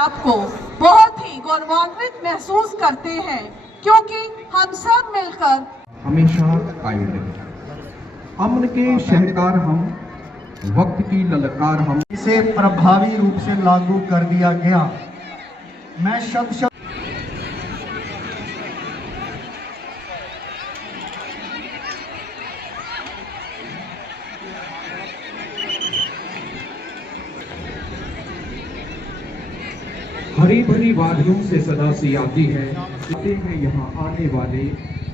आपको बहुत ही गौरवान्वित महसूस करते हैं क्योंकि हम सब मिलकर हमेशा कायम रहे। अमन के शहकार हम, वक्त की ललकार हम। इसे प्रभावी रूप से लागू कर दिया गया। मैं शब्द हरी भरी वादियों से सदा सी आती है, आते हैं यहाँ आने वाले।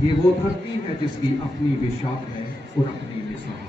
ये वो धरती है जिसकी अपनी विशाख है और अपनी मिसाल।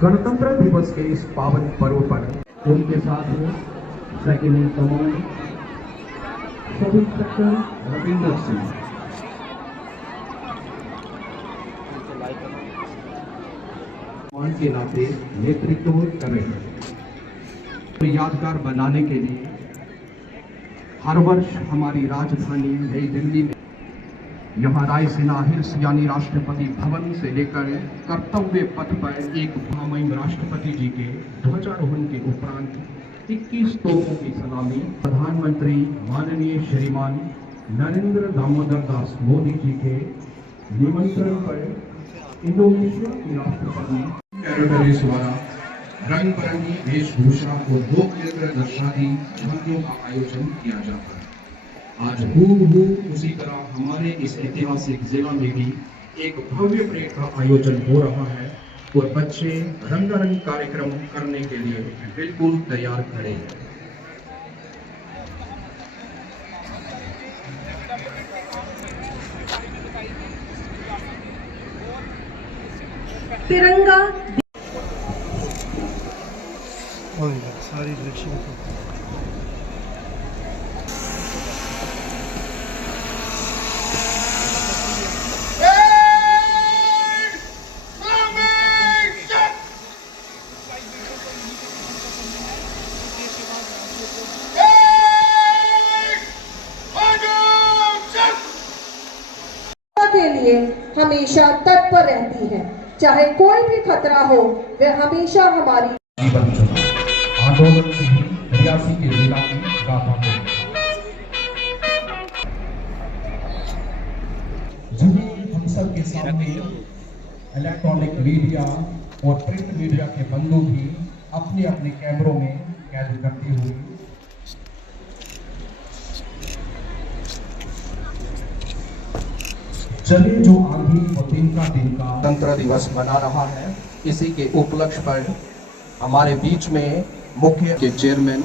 गणतंत्र दिवस के इस पावन पर्व पर उनके साथ second in command sub inspector Ravinder Singh, command के नाते नेतृत्व कर रहे हैं। तो यादगार बनाने के लिए हर वर्ष हमारी राजधानी नई दिल्ली में यहाँ रायसीना हिल्स यानी राष्ट्रपति भवन से लेकर कर्तव्य पथ पर एक महामहिम राष्ट्रपति जी के ध्वजारोहण के उपरांत 21 तोपों की सलामी प्रधानमंत्री माननीय श्रीमान नरेंद्र दामोदर दास मोदी जी के निमंत्रण पर इंडोनेशिया के राष्ट्रपति कैरेटरीज द्वारा रंग बिरंगी वेशभूषा और लोकतंत्र दर्शाती झांकियों का आयोजन किया जाता है। आज हूबहू उसी तरह हमारे इस ऐतिहासिक जिला में भी एक भव्य परेड का आयोजन हो रहा है और बच्चे रंगारंग कार्यक्रम करने के लिए बिल्कुल तैयार खड़े हैं। तिरंगा सारी दृश्य के लिए हमेशा तत्पर रहती है। चाहे कोई भी खतरा हो, वह हमेशा हमारी जीवन चुना। आंदोलन से ही रियासी के जिला की गाथा हो। जहां हम सब के सामने इलेक्ट्रॉनिक मीडिया और प्रिंट मीडिया के बंधु भी अपने अपने कैमरों में कैद करते हुए चले जो आंधी और तिनका गणतंत्र दिवस मना रहा है। इसी के उपलक्ष्य पर हमारे बीच में मुख्य के चेयरमैन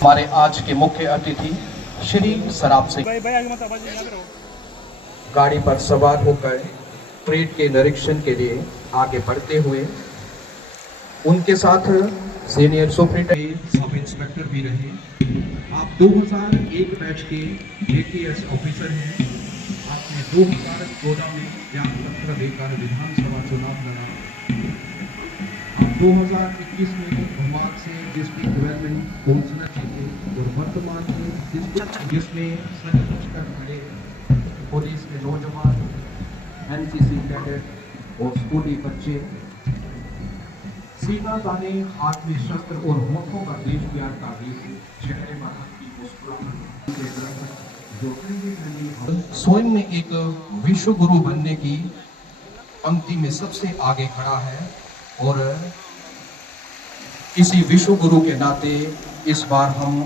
हमारे आज के मुख्य अतिथि श्री सराब सिंह गाड़ी पर सवार होकर परेड के निरीक्षण के लिए आगे बढ़ते हुए उनके साथ सीनियर सुपरिटेंडेंट सब इंस्पेक्टर भी रहे। आप 2001 बैच के ATS ऑफिसर हैं। आपने 2014 में त्याग पत्र देकर विधानसभा चुनाव लड़ा। आप 2021 में धमाक से डिस्ट्रिक्ट डेवलपमेंट काउंसिलर जी थे और वर्तमान में जिसमें सच कर खड़े पुलिस के नौजवान, एनसीसी कैडेट और स्कूली बच्चे सीना ताने, हाथ में शस्त्र और होठों का देश प्यार का गीत, चेहरे पर हंसी मुस्कुराहट, जो स्वयं में एक विश्व गुरु बनने की पंक्ति में सबसे आगे खड़ा है और इसी विश्व गुरु के नाते इस बार हम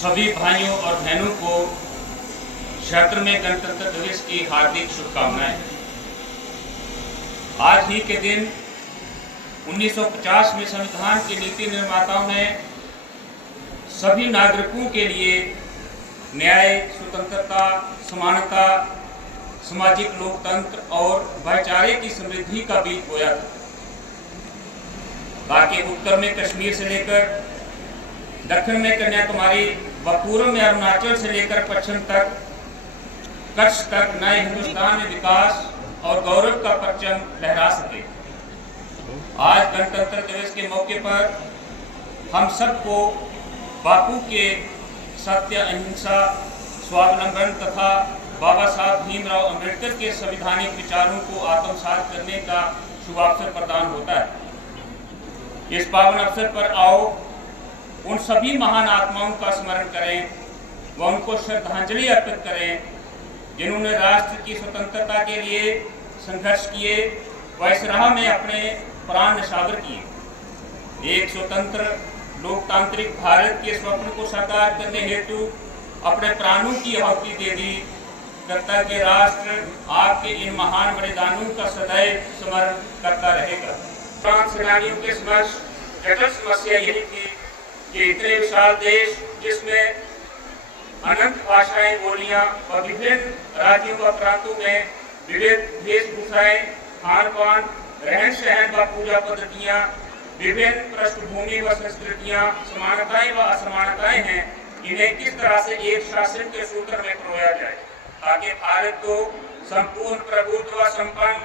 सभी भाइयों और बहनों को क्षेत्र में गणतंत्र दिवस की हार्दिक शुभकामनाएं। आज ही के दिन 1950 में संविधान के नीति निर्माताओं ने सभी नागरिकों के लिए न्याय, स्वतंत्रता, समानता, सामाजिक लोकतंत्र और भाईचारे की समृद्धि का बीज बोया था, ताकि उत्तर में कश्मीर से लेकर दक्षिण में कन्याकुमारी व पूर्व में अरुणाचल से लेकर पश्चिम तक, कच्छ तक नए हिंदुस्तान में विकास और गौरव का परचम लहरा सके। आज गणतंत्र दिवस के मौके पर हम सबको बापू के सत्य, अहिंसा, स्वावलंबन तथा बाबा साहब भीमराव अंबेडकर के संवैधानिक विचारों को आत्मसात करने का शुभ अवसर प्रदान होता है। इस पावन अवसर पर आओ उन सभी महान आत्माओं का स्मरण करें व उनको श्रद्धांजलि अर्पित करें जिन्होंने राष्ट्र की स्वतंत्रता के लिए संघर्ष किए व इस राह में अपने प्राण न्यौछावर किए। एक स्वतंत्र लोकतांत्रिक भारत के स्वप्न को साकार करने हेतु अपने प्राणों की आहुति दे दी। कृतज्ञ राष्ट्र आपके इन महान बलिदानों का सदैव स्मरण करता रहेगा। प्रांत सेनानियों के समक्ष जटिल समस्या यही थी कि इतने विशाल देश जिसमें अनंत भाषाएं, बोलियां व विभिन्न राज्यों व प्रांतों में विविध वेशभूषाएं, खान पान, रहन सहन व पूजा पद्धतियां, विभिन्न पृष्ठभूमि व संस्कृतियां, समानताएं व असमानताएं हैं, इन्हें किस तरह से एक शासन के सूत्र में पिरोया जाए ताकि भारत को संपूर्ण प्रभुत्व संपन्न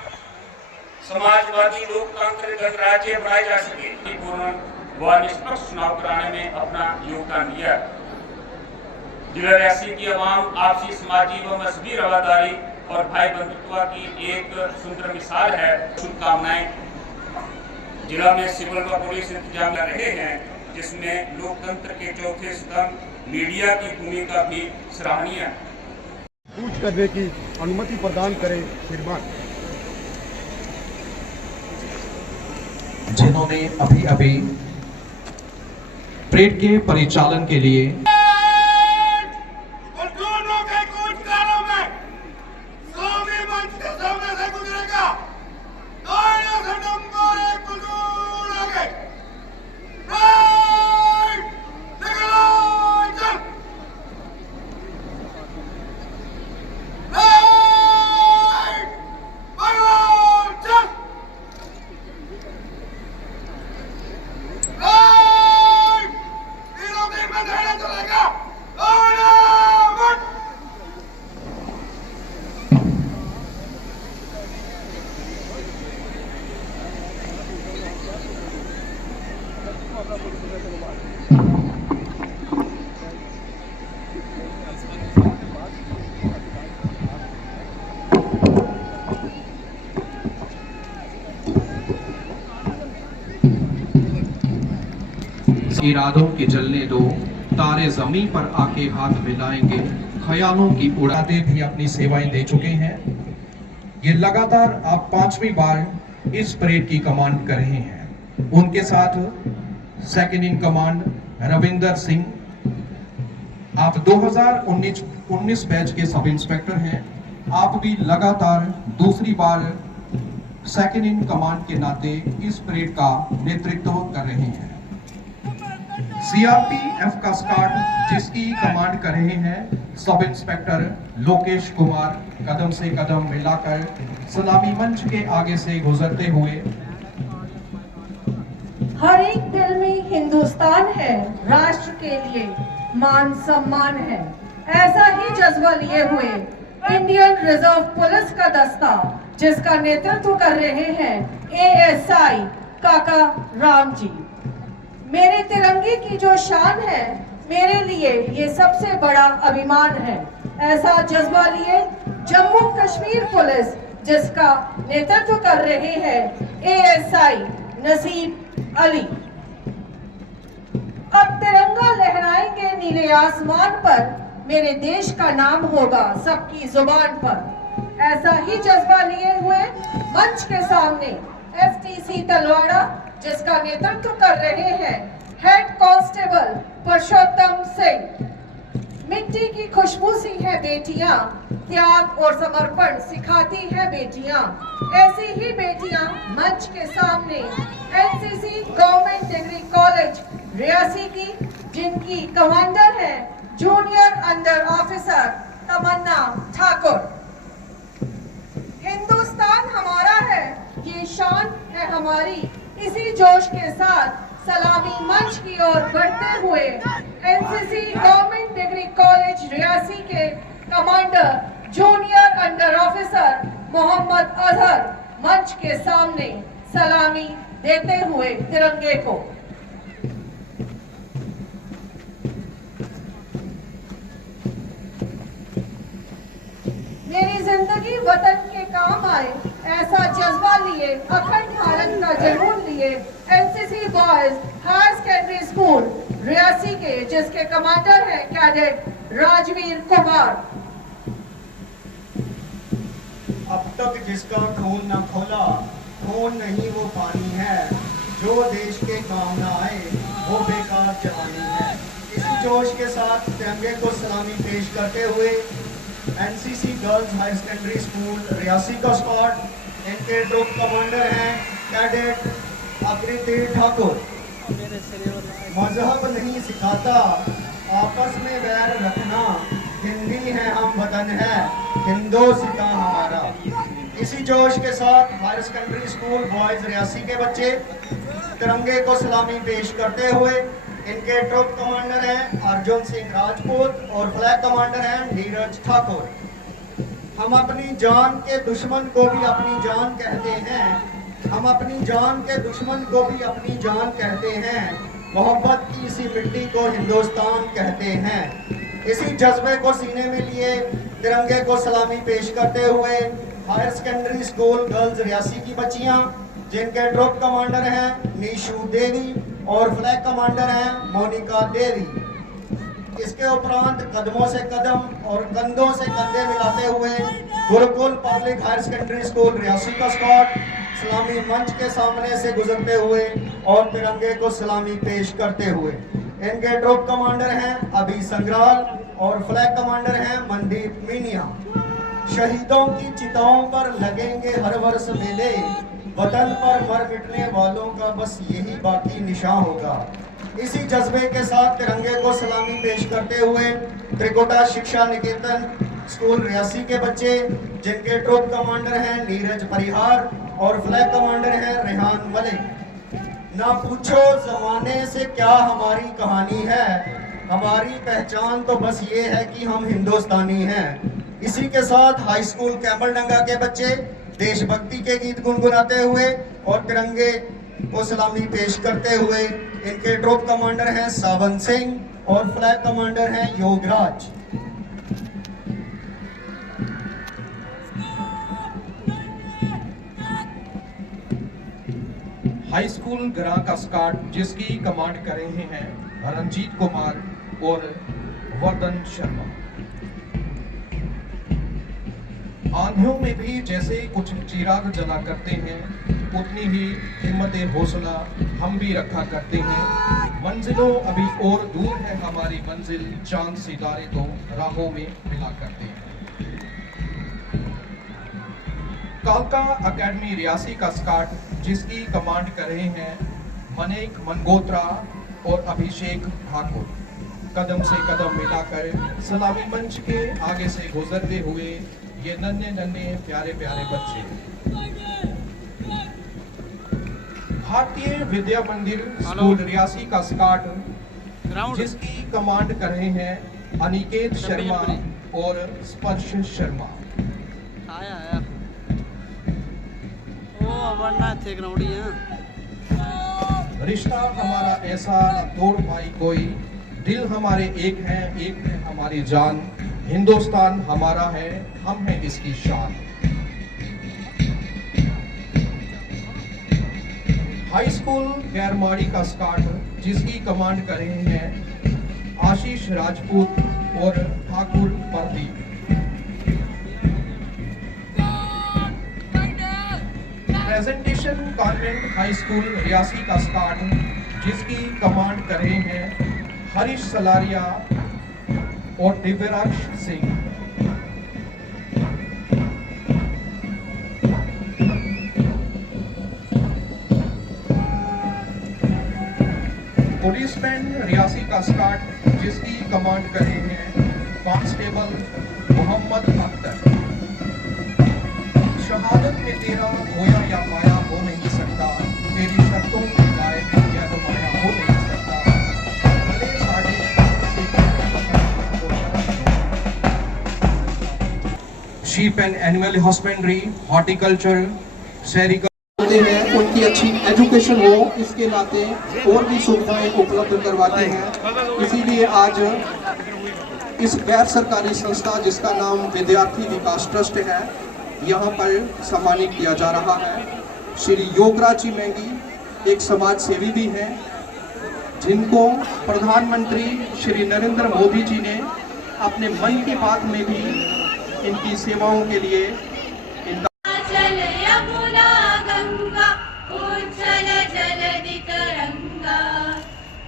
समाजवादी लोकतांत्रिक गणराज्य बनाया जा सके। पूर्ण व निष्पक्ष चुनाव कराने में अपना योगदान दिया। जिला रियासी की आवाम आपसी समाजी व मजहबी रवादारी और भाई बंधुत्व की एक सुंदर मिसाल है। शुभकामनाएं। जिला में सिविल व पुलिस इंतजाम कर रहे हैं जिसमें लोकतंत्र के चौथे स्तंभ मीडिया की भूमिका भी सराहनीय है। कूच करने की अनुमति प्रदान करें श्रीमान। जिन्होंने अभी अभी परेड के परिचालन के लिए इरादों के जलने दो, तारे जमीन पर आके हाथ मिलाएंगे, ख्यालों की उड़ाते भी अपनी सेवाएं दे चुके हैं। ये लगातार आप 5वीं बार इस परेड की कमांड कर रहे हैं। उनके साथ second in command Ravinder Singh, आप 2019 बैच के सब इंस्पेक्टर हैं। आप भी लगातार दूसरी बार सेकंड इन कमांड के नाते इस परेड का नेतृत्व कर रहे हैं। सीआरपीएफ का स्क्वाड जिसकी कमांड कर रहे हैं सब इंस्पेक्टर लोकेश कुमार, कदम से कदम मिलाकर सलामी मंच के आगे से गुजरते हुए। हर एक दिल में हिंदुस्तान है, राष्ट्र के लिए मान सम्मान है, ऐसा ही जज्बा लिए हुए इंडियन रिजर्व पुलिस का दस्ता जिसका नेतृत्व कर रहे हैं एएसआई काका राम जी। मेरे तिरंगे की जो शान है, मेरे लिए ये सबसे बड़ा अभिमान है। ऐसा जज्बा लिए जम्मू कश्मीर पुलिस जिसका नेतृत्व कर रहे हैं एएसआई नसीब अली। अब तिरंगा लहराएंगे नीले आसमान पर, मेरे देश का नाम होगा सबकी जुबान पर। ऐसा ही जज्बा लिए हुए मंच के सामने एफटीसी तलवाड़ा जिसका नेतृत्व कर रहे हैं हेड कांस्टेबल पुरुषोत्तम सिंह। मिट्टी की खुशबू सी है बेटियां, त्याग और समर्पण सिखाती है बेटियां। ऐसी ही बेटियां मंच के सामने NCC government degree college Reasi की, जिनकी कमांडर है जूनियर अंडर ऑफिसर तमन्ना ठाकुर। हिंदुस्तान हमारा है, ये शान है हमारी। इसी जोश के साथ सलामी मंच की ओर बढ़ते हुए NCC government degree college Reasi के commander junior under officer Mohammad Azhar मंच के सामने सलामी देते हुए तिरंगे को। मेरी जिंदगी वतन के काम आए, ऐसा जज्बा लिए अखंड भारत का जुनून लिए NCC boys higher secondary school Reasi के, जिसके कमांडर हैं कैडेट राजवीर कुमार। अब तक जिसका खून न खोला, खून नहीं वो पानी है, जो देश के काम ना आए वो बेकार जवानी है। इसी जोश के साथ तिरंगे को सलामी पेश करते हुए NCC girls higher secondary school Reasi का स्क्वाड, इनके ग्रुप कमांडर हैं कैडेट आकृति ठाकुर। मजहब नहीं सिखाता आपस में बैर रखना, हिंदी है हम वतन है हिंदोस्तां हमारा। इसी जोश के साथ higher secondary school boys Reasi के बच्चे तिरंगे को सलामी पेश करते हुए, इनके ट्रुप कमांडर हैं अर्जुन सिंह राजपूत और फ्लैग कमांडर हैं नीरज ठाकुर। हम अपनी जान के दुश्मन को भी अपनी जान कहते हैं, हम अपनी जान के दुश्मन को भी अपनी जान कहते हैं, मोहब्बत की इसी मिट्टी को हिंदुस्तान कहते हैं। इसी जज्बे को सीने में लिए तिरंगे को सलामी पेश करते हुए higher secondary school girls Reasi की बच्चियां, जिनके ट्रुप कमांडर हैं नीशू देवी और फ्लैग कमांडर हैं मोनिका देवी। इसके उपरांत कदमों से कदम और कंधों से कंधे मिलाते हुए Gurukul public higher secondary school Reasi का स्क्वाड सलामी मंच के सामने से गुजरते हुए और तिरंगे को सलामी पेश करते हुए, इनके ट्रुप कमांडर हैं अभी संग्राल और फ्लैग कमांडर हैं मनदीप मीनिया। शहीदों की चिताओं पर लगेंगे हर वर्ष मेले, वतन पर मर मिटने वालों का बस यही बाकी निशान होगा। इसी जज्बे के साथ तिरंगे को सलामी पेश करते हुए त्रिकुटा शिक्षा निकेतन स्कूल रियासी के बच्चे, जिनके ट्रुप कमांडर हैं नीरज परिहार और फ्लैग कमांडर हैं रेहान मलिक। ना पूछो जमाने से क्या हमारी कहानी है, हमारी पहचान तो बस ये है कि हम हिंदुस्तानी हैं। इसी के साथ हाई स्कूल कैम्बलडंगा के बच्चे देशभक्ति के गीत गुनगुनाते हुए और तिरंगे को सलामी पेश करते हुए, इनके ट्रुप कमांडर हैं सावन सिंह और फ्लैग कमांडर हैं योगराज। हाई स्कूल ग्रां का स्क्वाड जिसकी कमांड कर रहे हैं रंजीत कुमार और वर्धन शर्मा। आंधियों में भी जैसे कुछ चिराग जला करते हैं, उतनी ही हिम्मत हौसला हम भी रखा करते हैं। मंजिलों अभी और दूर है हमारी मंजिल, चांद सितारे तो राहों में मिला करते हैं। कालका एकेडमी रियासी का स्क्वाड जिसकी कमांड कर रहे हैं मनेक मनगोत्रा और अभिषेक ठाकुर, कदम से कदम मिलाकर सलामी मंच के आगे से गुजरते हुए ये नन्हे नन्हे प्यारे प्यारे बच्चे भारतीय विद्या मंदिर स्कूल रियासी का स्क्वाड जिसकी कमांड कर रहे हैं अनिकेत शर्मा और स्पर्श शर्मा। आया आया ओ अमरनाथ थे ग्राउंडी हैं। रिश्ता हमारा ऐसा न तोड़ पाई कोई, दिल हमारे एक है हमारी जान, हिंदुस्तान हमारा है, हम हैं इसकी शान। हाई स्कूल गैरमाड़ी का स्काट जिसकी कमांड कर रहे हैं आशीष राजपूत और Thakur Pradeep. Presentation convent high school Reasi का स्काट जिसकी कमांड कर रहे हैं हरीश सलारिया और दिव्यराज सिंह। पुलिसमैन रियासी का स्काट जिसकी कमांड कर रहे हैं कांस्टेबल मोहम्मद अख्तर। शहादत में तेरा होया या पाया हो नहीं सकता, तेरी शर्तों में गायब या नुमाया हो नहीं सकता, भले साढ़े sheep and animal husbandry, horticulture, sericulture हैं, उनकी अच्छी एजुकेशन हो इसके नाते और भी सुविधाएं उपलब्ध करवाते हैं। इसीलिए आज इस गैर सरकारी संस्था जिसका नाम विद्यार्थी विकास ट्रस्ट है, यहाँ पर सम्मानित किया जा रहा है। श्री योगराज जी मैंगी एक समाज सेवी भी हैं, जिनको प्रधानमंत्री श्री नरेंद्र मोदी जी ने अपने मन की बात में भी इनकी सेवाओं के लिए चल यमुना गंगा उज्जल जलधि तरंगा,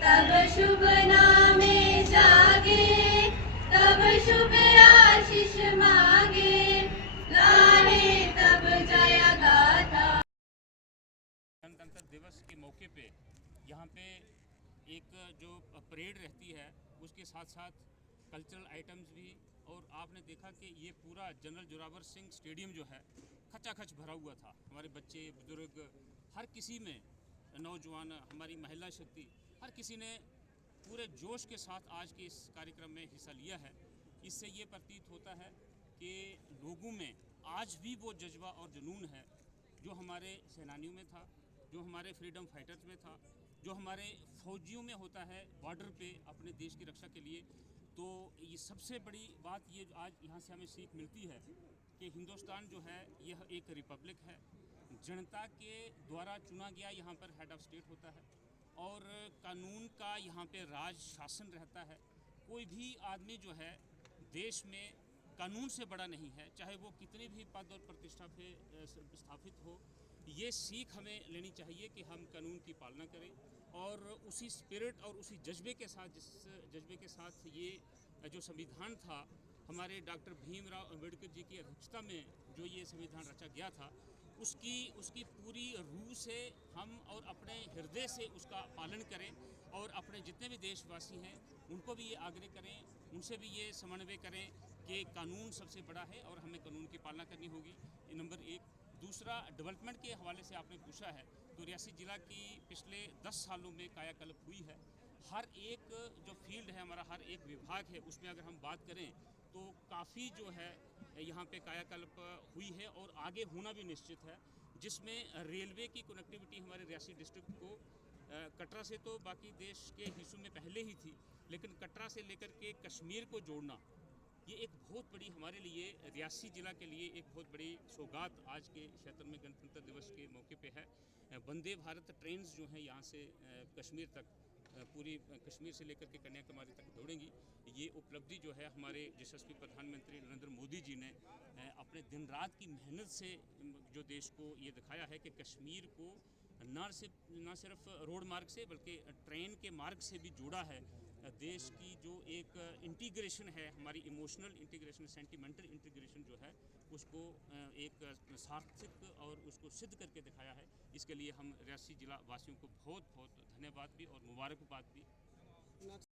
तब शुभ नामे जागे, तब शुभ आशीष मांगे, गाने तब जय गाथा। गणतंत्र दिवस के मौके पे यहाँ पे एक जो परेड रहती है उसके साथ साथ कल्चरल आइटम्स भी, और आपने देखा कि ये पूरा जनरल जोरावर सिंह स्टेडियम जो है खचाखच भरा हुआ था। हमारे बच्चे बुजुर्ग हर किसी में, नौजवान, हमारी महिला शक्ति, हर किसी ने पूरे जोश के साथ आज के इस कार्यक्रम में हिस्सा लिया है। इससे ये प्रतीत होता है कि लोगों में आज भी वो जज्बा और जुनून है जो हमारे सेनानियों में था, जो हमारे फ्रीडम फाइटर्स में था, जो हमारे फौजियों में होता है बॉर्डर पे अपने देश की रक्षा के लिए। तो ये सबसे बड़ी बात ये आज यहाँ से हमें सीख मिलती है कि हिंदुस्तान जो है यह एक रिपब्लिक है, जनता के द्वारा चुना गया यहाँ पर हेड ऑफ स्टेट होता है और कानून का यहाँ पे राज शासन रहता है। कोई भी आदमी जो है देश में कानून से बड़ा नहीं है, चाहे वो कितने भी पद और प्रतिष्ठा पे स्थापित हो। ये सीख हमें लेनी चाहिए कि हम कानून की पालना करें और उसी स्पिरिट और उसी जज्बे के साथ, जिस जज्बे के साथ ये जो संविधान था हमारे डॉक्टर भीमराव अंबेडकर जी की अध्यक्षता में जो ये संविधान रचा गया था, उसकी पूरी रूह से हम और अपने हृदय से उसका पालन करें और अपने जितने भी देशवासी हैं उनको भी ये आग्रह करें, उनसे भी ये समन्वय करें कि कानून सबसे बड़ा है और हमें कानून की पालना करनी होगी। ये नंबर एक। दूसरा, डेवलपमेंट के हवाले से आपने पूछा है, तो रियासी ज़िला की पिछले 10 सालों में कायाकल्प हुई है। हर एक जो फील्ड है हमारा, हर एक विभाग है, उसमें अगर हम बात करें तो काफ़ी जो है यहाँ पे कायाकल्प हुई है और आगे होना भी निश्चित है, जिसमें रेलवे की कनेक्टिविटी हमारे रियासी डिस्ट्रिक्ट को कटरा से तो बाकी देश के हिस्सों में पहले ही थी, लेकिन कटरा से लेकर के कश्मीर को जोड़ना ये एक बहुत बड़ी हमारे लिए, रियासी ज़िला के लिए एक बहुत बड़ी सौगात आज के क्षेत्र में गणतंत्र दिवस के मौके पे है। वंदे भारत ट्रेन्स जो हैं यहाँ से कश्मीर तक, पूरी कश्मीर से लेकर के कन्याकुमारी तक दौड़ेंगी। ये उपलब्धि जो है हमारे यशस्वी प्रधानमंत्री नरेंद्र मोदी जी ने अपने दिन रात की मेहनत से जो देश को ये दिखाया है कि कश्मीर को न सिर्फ रोड मार्ग से बल्कि ट्रेन के मार्ग से भी जोड़ा है। देश की जो एक इंटीग्रेशन है, हमारी इमोशनल इंटीग्रेशन, सेंटिमेंटल इंटीग्रेशन जो है, उसको एक सार्थक और उसको सिद्ध करके दिखाया है। इसके लिए हम रियासी जिला वासियों को बहुत बहुत धन्यवाद भी और मुबारकबाद भी